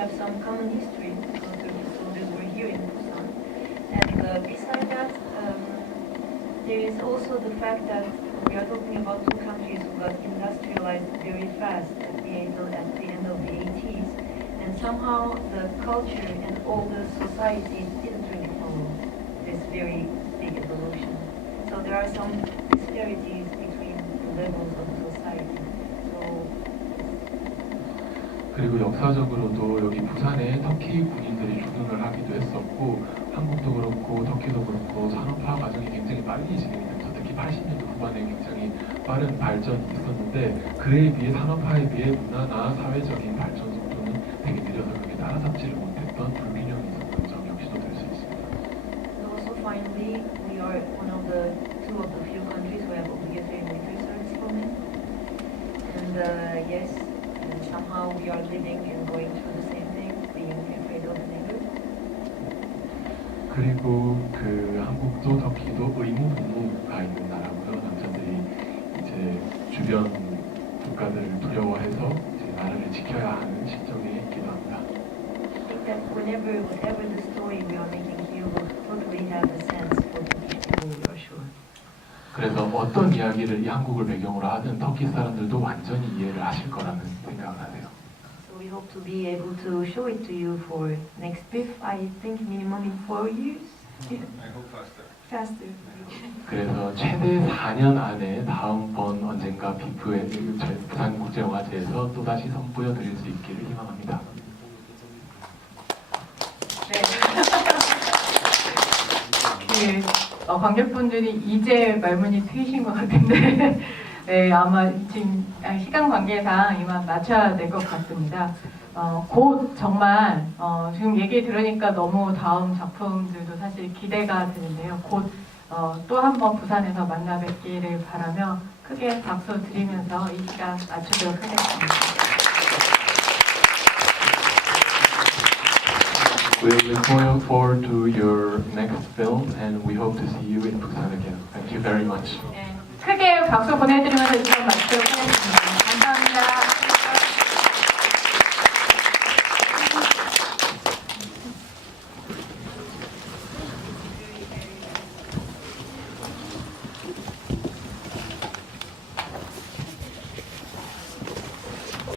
have some common history. So Turkish soldiers were here in Busan. And uh, beside that, um, there is also the fact that we are talking about two countries who got industrialized very fast at the end of, at the, end of the 80s. And somehow the culture and all the societies didn't really follow this very big evolution. So there are some disparities 그리고 역사적으로도 여기 부산에 터키 군인들이 주둔을 하기도 했었고 한국도 그렇고 터키도 그렇고 산업화 과정이 굉장히 빨리 진행되면서 특히 80년대 후반에 굉장히 빠른 발전이 있었는데 그에 비해 산업화에 비해 문화나 사회적인 발전 속도는 되게 느려서 그게 따라잡지를 못했던 불균형이 있었던 점 역시도 될 수 있습니다. And also finally, we are one of the two of the few countries who have obligatory military service for men. And uh, yes, and somehow we are living and going through the same thing, being afraid of neighbor. 그리고 그 한국도 터키도 의무 복무가 있는 나라고요. 남자들이 이제 주변 국가들을 두려워해서 이제 나라를 지켜야 하는 실정에 있기도 합니다. I think that whenever, whatever the story we are making here will totally have a sense for Turkish people, we are sure. 그래서 어떤 이야기를 이 한국을 배경으로 하든 터키 사람들도 완전히 이해를 하실 거라는 생각을 하세요. So we hope to be able to show it to you for next BIF, I think minimum in four years. I hope faster. Faster. 그래서 최대 4년 안에 다음번 언젠가 비프에 부산국제영화제에서 또다시 선보여 드릴 수 있기를 희망합니다. 네. 그 어, 관객분들이 이제 말문이 트이신 것 같은데 네, 아마 지금 시간 관계상 이만 맞춰야 될 것 같습니다. 어, 곧 정말 어, 지금 얘기 들으니까 너무 다음 작품들도 사실 기대가 되는데요. 곧 어, 또 한 번 부산에서 만나 뵙기를 바라며 크게 박수 드리면서 이 시간 마치도록 하겠습니다. We look forward- to your next film and we hope to see you in Busan again. Thank you very much. 네, 박수 보내드리면서 이 시간 마치도록 하겠습니다. 감사합니다.